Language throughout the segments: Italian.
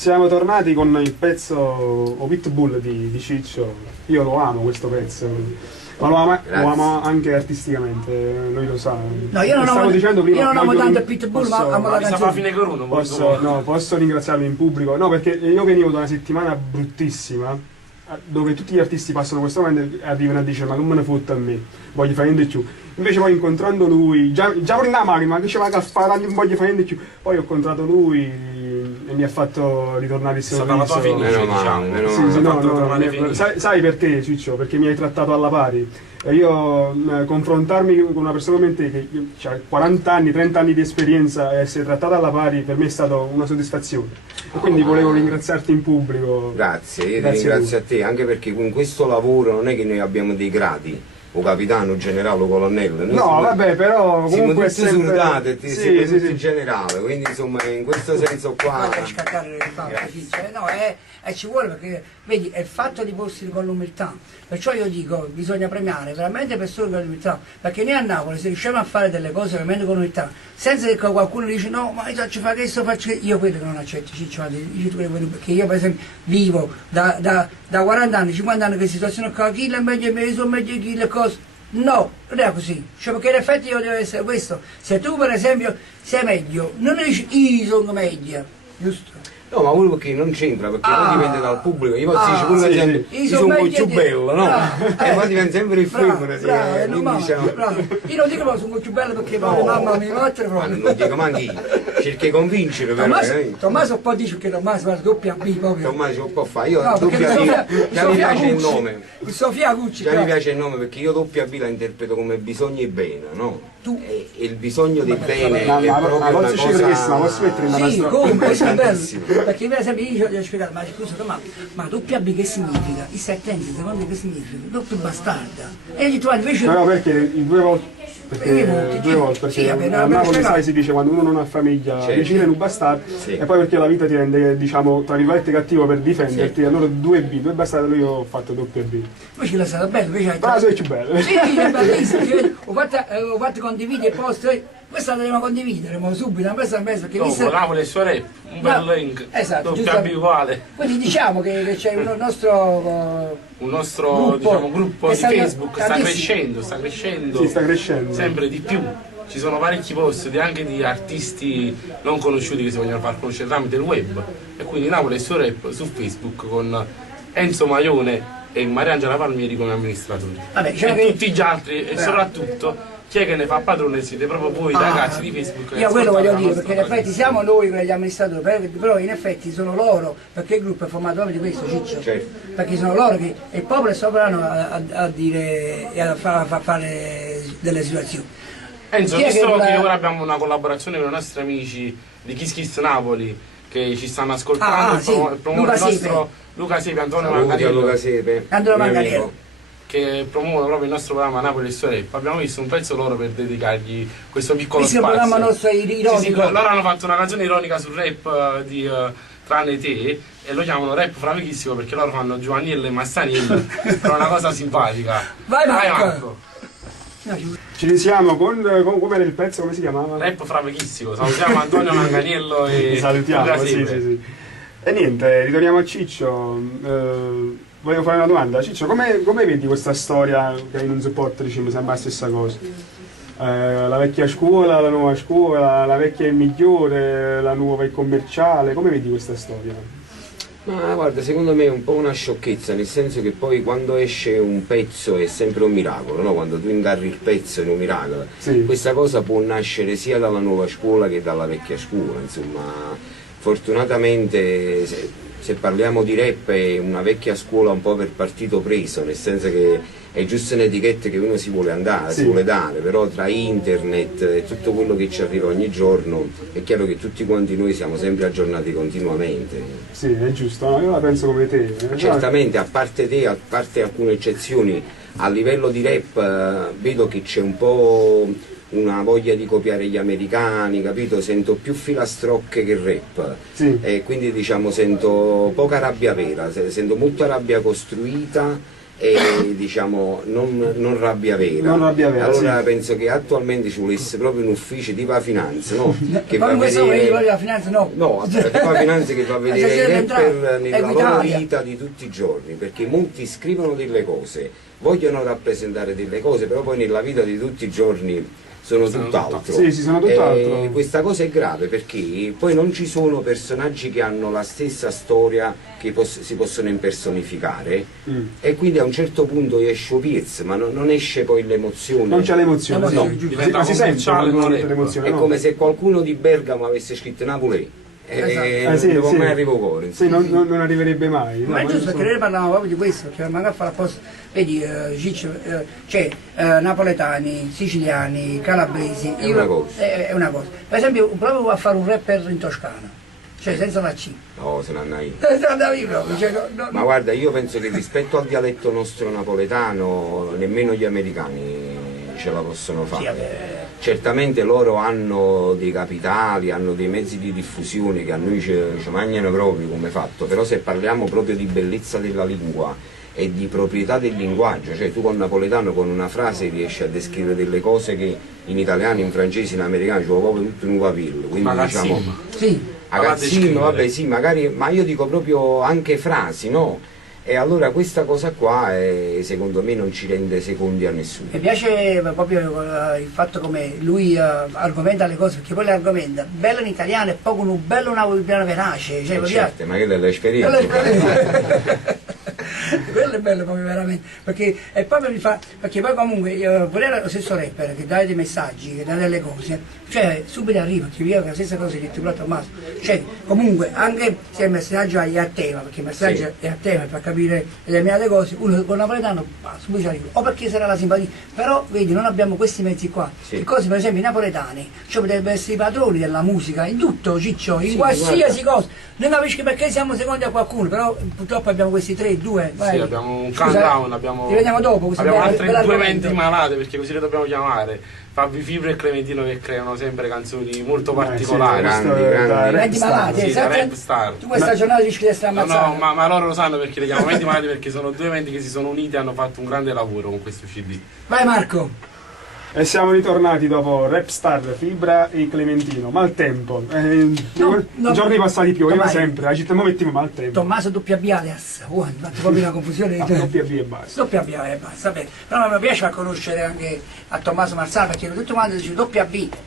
Siamo tornati con il pezzo O Pitbull di Ciccio. Io lo amo questo pezzo, ma lo amo anche artisticamente, lui lo sa. No, io non amo tanto Pitbull, ma amo la canzone. Posso ringraziarlo in pubblico? No, perché io venivo da una settimana bruttissima, dove tutti gli artisti passano questo momento e arrivano a dire ma come me ne fotte a me, voglio fare niente più. Invece poi incontrando lui, già prima ma diceva che fa non voglio fare niente più, poi ho incontrato lui e mi ha fatto ritornare il sorriso. È stata la tua finish, sai perché, Ciccio? Perché mi hai trattato alla pari. E io confrontarmi con una persona come te che ha 40 anni, 30 anni di esperienza e essere trattata alla pari per me è stata una soddisfazione. E quindi volevo ringraziarti in pubblico. Grazie, io ti ringrazio a te, anche perché con questo lavoro non è che noi abbiamo dei gradi, o capitano, generale o colonnello. Vabbè, però comunque siamo tutti soldati, siamo tutti generale, quindi insomma in questo senso qua. Ci vuole, perché vedi, è fatto di posti con l'umiltà, perciò io dico bisogna premiare veramente persone con l'umiltà, perché noi a Napoli se riusciamo a fare delle cose veramente con l'umiltà, senza che qualcuno dice no ma io faccio fare questo, io quello che non accetto, Ciccio, perché io per esempio vivo da 40 anni, 50 anni che situazione qua, chi è meglio me, sono meglio chi le cose. No, non è così, cioè, perché in effetti io devo essere questo. Se tu per esempio sei meglio, non dici io sono meglio, giusto? No, ma quello perché non c'entra, perché poi dipende dal pubblico. Io posso dire pure gente, io sono un po' più bello, no? E poi diventa sempre il femmine. Io non dico che sono più bello perché mamma mi mette proprio. Non dico manco io, cerchi di convincere però. Tommaso un po' dice che Tommaso fa doppia B proprio. Tommaso un po' fa, io doppia B, già mi piace il nome. Sofia Gucci. Già mi piace il nome perché io doppia B la interpreto come bisogno e bene, no? E il bisogno di bene è proprio una cosa. Sì, comunque è bello. Perché per esempio io gli ho spiegato, ma scusa, ma doppia B che significa? I settenzi, secondo me che significa? Doppio bastarda. E gli trovi invece. No, perché due volte. Perché a Napoli sai si dice quando uno non ha famiglia vicino è un bastardo e poi perché la vita ti rende diciamo tra virgolette cattivo per difenderti, allora due bastardi, lui ho fatto doppia B. Invece l'è stata bella, invece sei più bello. Sì, è bellissimo, ho fatto condividere e post. Questa la dobbiamo condividere, subito, una messa perché volevamo le sue rap, un bel link, esatto, doppia B uguale. Quindi diciamo che c'è un nostro gruppo di Facebook, sta crescendo, sì, sta crescendo sempre di più. Ci sono parecchi post anche di artisti non conosciuti che si vogliono far conoscere tramite il web. E quindi Napoli e il suo rap su Facebook con Enzo Maione e Mariangela Palmieri come amministratori. Vabbè, diciamo e tutti gli altri e soprattutto chi è che ne fa padrone siete proprio voi ragazzi di Facebook. Io quello voglio dire, perché in effetti siamo noi gli amministratori, però in effetti sono loro, perché il gruppo è formato proprio di questo, Ciccio. Certo. Perché sono loro che il popolo è sovrano a dire e a fare delle situazioni. Enzo, visto che ora abbiamo una collaborazione con i nostri amici di Kiss Kiss Napoli che ci stanno ascoltando, promuove il nostro Luca Sepe, Antonio Manganiello, che promuovono proprio il nostro programma Napoli e il suo rap. Abbiamo visto un pezzo loro per dedicargli questo piccolo spazio. Il programma nostro ironico. Sì, loro hanno fatto una canzone ironica sul rap di Tranne te e lo chiamano rap fravechissimo perché loro fanno Giovanniello e Massaniello per una cosa simpatica. Vai Marco! Ci risiamo con come era il pezzo, come si chiamava? Rap fravechissimo, salutiamo Antonio Manganiello e salutiamo, sì. E niente, ritorniamo a Ciccio. Volevo fare una domanda, Ciccio, come vedi questa storia che in un support dice mi sembra la stessa cosa? La vecchia scuola, la nuova scuola, la vecchia è il migliore, la nuova è il commerciale, come vedi questa storia? Ma guarda, secondo me è un po' una sciocchezza, nel senso che poi quando esce un pezzo è sempre un miracolo, no? Quando tu ingarri il pezzo è un miracolo. Sì. Questa cosa può nascere sia dalla nuova scuola che dalla vecchia scuola, insomma, fortunatamente se parliamo di rap è una vecchia scuola un po' per partito preso, nel senso che è giusto un'etichetta che uno si vuole andare, si vuole dare, però tra internet e tutto quello che ci arriva ogni giorno è chiaro che tutti quanti noi siamo sempre aggiornati continuamente. Sì, è giusto, no? Io la penso come te. Certamente, a parte te, a parte alcune eccezioni, a livello di rap vedo che c'è un po' una voglia di copiare gli americani, capito? Sento più filastrocche che rap, e quindi diciamo sento poca rabbia vera, sento molta rabbia costruita e diciamo non rabbia vera. Non rabbia vera, Allora sì. penso che attualmente ci volesse proprio un ufficio tipo la finanza, no? Che Poi va a questo vedere... la finanza no. No, tipo la finanza che va a vedere i rapper nella loro Equitalia. vita di tutti i giorni, perché molti scrivono delle cose, vogliono rappresentare delle cose, però poi nella vita di tutti i giorni sono tutt'altro. Sì, sì, sono tutt'altro. Questa cosa è grave perché poi non ci sono personaggi che hanno la stessa storia che si possono impersonificare e quindi a un certo punto esce Piez, ma non esce poi l'emozione. Non c'è l'emozione, sì. No, Sì, diventa ma si sente commerciale, quando non è. l'emozione, È no? come se qualcuno di Bergamo avesse scritto Napoli e non sì, devo sì. mai arrivo cuore. Sì, non arriverebbe mai. Ma è No, giusto io perché noi parlavamo proprio di questo, perché magari fare apposta, vedi, Ciccio, c'è napoletani, siciliani, calabresi, È una cosa. È una cosa. Per esempio, proprio a fare un rapper in Toscana, cioè senza la C. No, se ne andavi. Senza andavi proprio, cioè, Ma guarda, io penso che rispetto al dialetto nostro napoletano nemmeno gli americani ce la possono sì, fare. vabbè. Certamente loro hanno dei capitali, hanno dei mezzi di diffusione che a noi ci mangiano proprio come fatto, però se parliamo proprio di bellezza della lingua e di proprietà del linguaggio, cioè tu con napoletano con una frase riesci a descrivere delle cose che in italiano, in francese, in americano ci vuole proprio tutto un capillo, quindi Magazzino. diciamo... Sì, Ragazzino, vabbè sì, magari, ma io dico proprio anche frasi, no? E allora questa cosa qua secondo me non ci rende secondi a nessuno. mi piace proprio il fatto come lui argomenta le cose, perché poi le argomenta bello in italiano e poco un bello napoletano verace, cioè, Certo, ma che è l'esperienza. quello è bello proprio veramente, perché è proprio mi fa, perché poi comunque pure lo stesso rapper che dà dei messaggi, che dà delle cose, cioè subito arriva, che io la stessa cosa che ho detto a Tommaso, cioè comunque anche se il messaggio è a tema, perché il messaggio Sì. è a tema per capire determinate cose, uno con napoletano subito arriva, o perché sarà la simpatia, però vedi non abbiamo questi mezzi qua, Sì. che cose per esempio i napoletani, cioè potrebbero essere i padroni della musica, in tutto Ciccio, in Sì, qualsiasi cosa, non capisci perché siamo secondi a qualcuno, però purtroppo abbiamo questi 3, 2, Sì, abbiamo un Scusa, countdown, abbiamo, ti vediamo dopo, questa abbiamo bella- altre bella due argomento. menti malate, perché così le dobbiamo chiamare. Fabio Fibro e Clementino che creano sempre canzoni molto particolari. questo grandi, è da grandi. rap Menti star. malati, Sì, da esatto. rap star. Tu questa giornata rischi di essere No, ammazzato. no, ma loro lo sanno perché le chiamo menti malati, perché sono due menti che si sono uniti e hanno fatto un grande lavoro con questo CD. Vai Marco. E siamo ritornati dopo Rapstar, Fibra e Clementino. Maltempo. no, Giorni passati pioveva Tommaso. sempre, la città mettiamo maltempo. Tommaso WB alias. Hai fatto proprio una confusione. Doppia B e basta. WB e basta, bene. Però mi piace a conoscere anche a Tommaso Marzano perché tutto quanto dice WB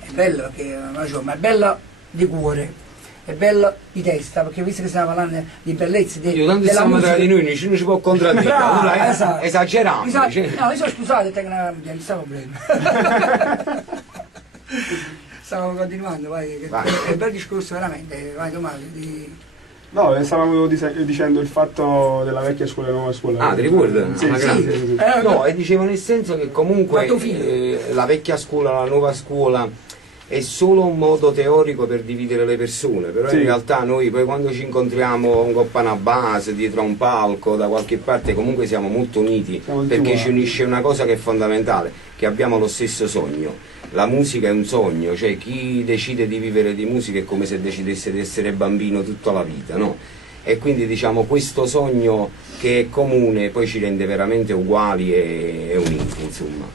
è bello perché ma è bello di cuore. È bello di testa, perché visto che stiamo parlando di bellezza, Io tanto della stiamo tra musica. di noi, nessuno ci può contraddire. Bravo, Allora, esatto. esageriamo. Esatto. cioè. No, io sono scusato, tengo una non stavo bene. Stavo continuando, vai, che Vai. è un bel discorso veramente, vai Tommaso. No, stavamo dicendo il fatto della vecchia scuola e nuova scuola. Ah, ti ricordi? Sì, Alla sì, grande. sì, sì. No, e dicevo nel senso che comunque Fatto fine. la vecchia scuola, la nuova scuola è solo un modo teorico per dividere le persone, però Sì. in realtà noi poi quando ci incontriamo un coppa una base, dietro a un palco, da qualche parte comunque siamo molto uniti, Siamo tutti perché uguali. ci unisce una cosa che è fondamentale, che abbiamo lo stesso sogno. La musica è un sogno, cioè chi decide di vivere di musica è come se decidesse di essere bambino tutta la vita, no? E quindi diciamo questo sogno che è comune poi ci rende veramente uguali e uniti, insomma.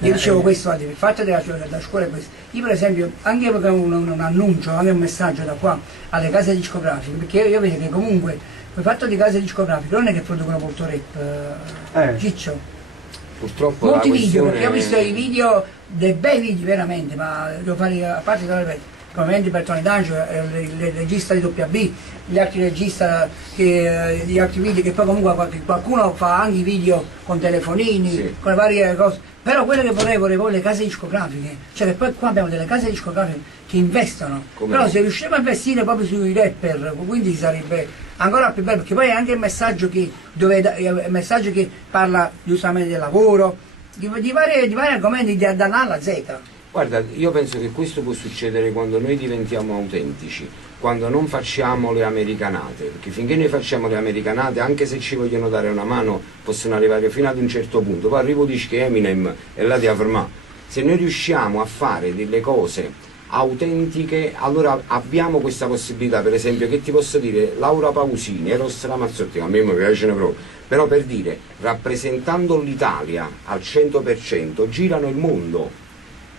Io dicevo questo, guardi, il fatto della scuola è questo. Io per esempio, anche perché un annuncio, anche un messaggio da qua alle case discografiche, perché io vedo che comunque il fatto di case discografiche non è che producono molto rap, Ciccio. Purtroppo Molti la video, questione perché ho visto i video, dei bei video veramente, ma devo fare a parte da ripeto, come Bertone D'Angelo, il regista di WB, gli altri registi gli altri video che poi comunque qualcuno fa anche i video con telefonini, Sì. con le varie cose. Però quello che vorrei proprio le case discografiche, cioè che poi qua abbiamo delle case discografiche che investono, Come però no? se riusciamo a investire proprio sui rapper, quindi sarebbe ancora più bello, perché poi è anche il messaggio che, il messaggio che parla giustamente del lavoro, di vari argomenti da A alla Z. Guarda, io penso che questo può succedere quando noi diventiamo autentici, quando non facciamo le americanate, perché finché noi facciamo le americanate, anche se ci vogliono dare una mano, possono arrivare fino ad un certo punto, poi arrivo dice che Eminem e là di Avermà. Se noi riusciamo a fare delle cose autentiche, allora abbiamo questa possibilità. Per esempio, che ti posso dire, Laura Pausini, Eros Ramazzotti, che a me mi piacciono proprio, però per dire, rappresentando l'Italia al 100% girano il mondo.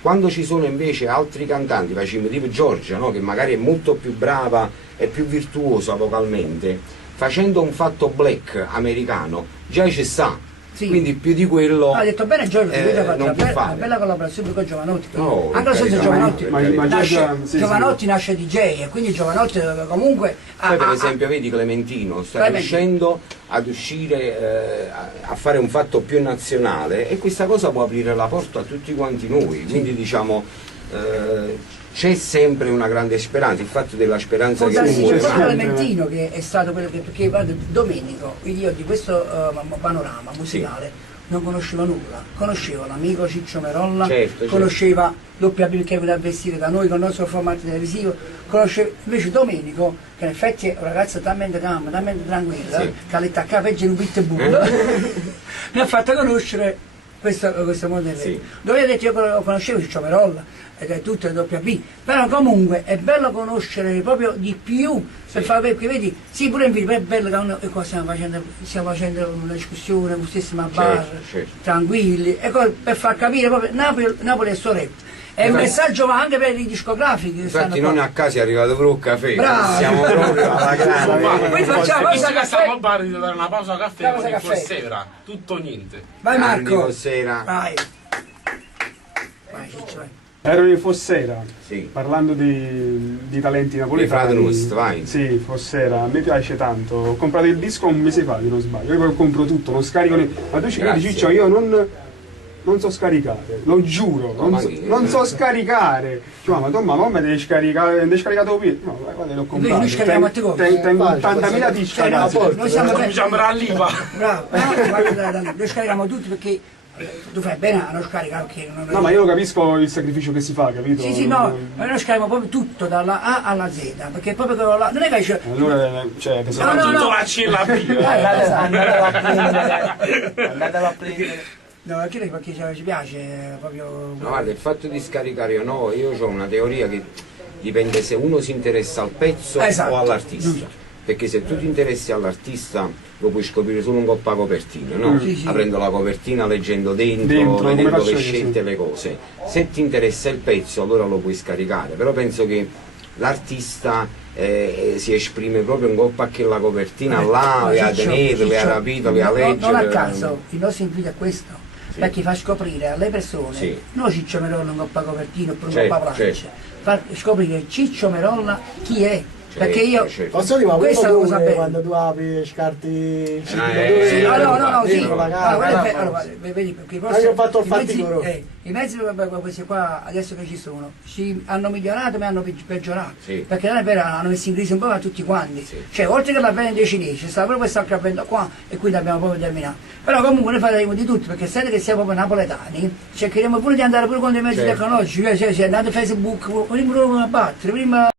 Quando ci sono invece altri cantanti, facciamo tipo Giorgia, no? Che magari è molto più brava e più virtuosa vocalmente, facendo un fatto black americano già ci sta. Sì. Quindi più di quello ha detto bene Giorgio, ha fatto non può una fare. bella collaborazione con Giovanotti. No, anche lo stesso carità, Giovanotti, ma nasce, sì, Giovanotti nasce DJ e quindi Giovanotti comunque Poi per esempio vedi Clementino sta riuscendo ad uscire a fare un fatto più nazionale, e questa cosa può aprire la porta a tutti quanti noi, quindi diciamo c'è sempre una grande speranza, il fatto della speranza che Sì, muore. Clementino che è stato quello che, perché guarda, Domenico, quindi io di questo panorama musicale non conoscevo nulla, conoscevo l'amico Ciccio Merolla, Certo. conosceva WB che veniva a vestire da noi con il nostro formato televisivo, conoscevo invece Domenico, che in effetti è un ragazzo talmente calmo, talmente tranquillo, che ha letto a capo in un pitbull, mi ha fatto conoscere questo modello. Dove ho detto io conoscevo Ciccio Merolla, ed è tutto il WB, però comunque è bello conoscere proprio di più, per far vedere, perché vedi, sì pure in video, è bello che uno, qua stiamo facendo una discussione, un stesso bar, tranquilli, e per far capire proprio Napoli è il suo rap. È un messaggio anche per i discografici. Infatti non a caso è arrivato pure un caffè. Bravo. Siamo proprio alla grande. Quindi facciamo pausa Visto che stiamo caffè. al bar di dare una pausa caffè con il caffè. Forcera, tutto o niente. Vai Marco. Forcera. Vai. Vai Ciccio, vai. Ero in Fossera, Sì. parlando di talenti napoletani. Frate Rust, vai. Sì, Fossera, a me piace tanto. Ho comprato il disco un mese fa, se non sbaglio. Io poi compro tutto, non scarico niente. Ma tu ci credi, Grazie. Ciccio, io non so scaricare, lo giuro, non so scaricare. Cioè, ma tu mamma devi scaricare, devi scaricato qui. No, guarda, l'ho comprato. noi scarichiamo a te cose. Tengo 80.000 dischi a casa. Noi siamo Cominciamo l'IVA. bravo, guarda, noi scarichiamo tutti perché tu fai bene a non scaricare perché non No, ma io lo capisco il sacrificio che si fa, capito? Sì, no, ma noi scarichiamo proprio tutto dalla A alla Z, perché proprio quello là, non è che dice Allora, cioè, che No, no, Tutto no. la C e la B. Andatelo a prendere. no, perché ci piace proprio. No, guarda, il fatto di scaricare o no, io ho una teoria che dipende se uno si interessa al pezzo Esatto, o all'artista. giusto. Perché se tu ti interessi all'artista lo puoi scoprire solo un coppa copertina, no? Sì, sì. Aprendo la copertina, leggendo dentro come vedendo faccio le io, scelte, sì. le cose. Se ti interessa il pezzo allora lo puoi scaricare, però penso che l'artista si esprime proprio in coppa che la copertina là, Ma le ha Ciccio, tenuto, le ha Ciccio, rapito, le ha letto. non a caso, il nostro invito è questo, Sì. perché fa scoprire alle persone, Sì. non Ciccio Merolla un coppa copertino oppure un Certo, coppa plancia, certo. far scoprire Ciccio Merolla chi è. Perché io certo. Posso dire, ma questa quello cosa pure bella. quando tu apri scarti il Sì, sì, no, sì. dentro la Allora, casa, guarda, no, allora, vedi, perché i io ho fatto il i mezzi, fatticolo. i mezzi questi qua adesso che ci sono ci hanno migliorato ma hanno peggiorato, Sì. perché non è vero, hanno messo in crisi un po' a tutti quanti, Sì. cioè oltre che la vendita dei cinesi c'è stata proprio questa avvento qua e quindi abbiamo proprio terminato, però comunque noi faremo di tutto perché essendo che siamo proprio napoletani cercheremo pure di andare pure con dei mezzi Certo. tecnologici, cioè se andate a Facebook prima a battere, prima